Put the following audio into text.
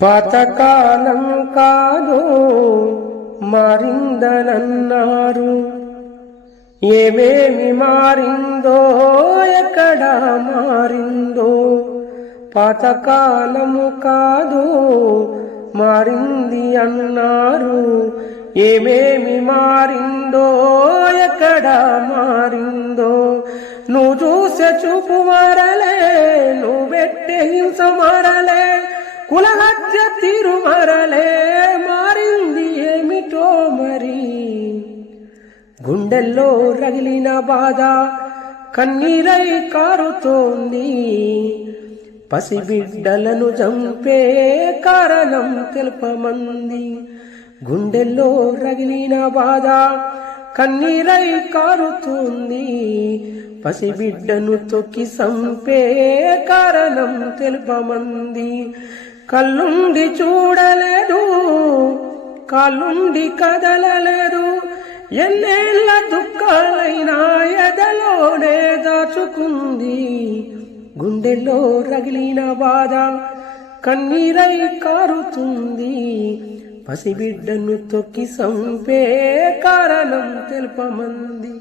పాతకాలం కాదు మారిందనన్నారు, ఏమేమి మారిందో ఎక్కడ మారిందో. పాతకాలము కాదు మారింది అన్నారు, ఏమేమి మారిందో ఎక్కడ మారిందో. నువ్వు చూసే చూపు మారలే, నువ్వు పెట్టే హింస మారలే, కులహత్య తీరు మారలే, మారింది ఏమిటో మరి. గుండెల్లో రగిలిన బాధ కన్నీరై కారుతోంది, పసిబిడ్డలను చంపే కారణం తెలుపమంది. గుండెల్లో రగిలిన బాధ కన్నీరై కారుతుంది, పసిబిడ్డను తొక్కి చంపే కారణం తెలుపమంది. కళ్ళుండి చూడలేదు, కాళ్ళుండి కదలలేదు, ఎన్నేళ్ల దుఃఖాలైనా ఎదలోనే దాచుకుంది. గుండెల్లో రగిలిన బాధ కన్నీరై కారుతుంది, పసిబిడ్డను తొక్కి చంపే కారణం తెలుపమంది.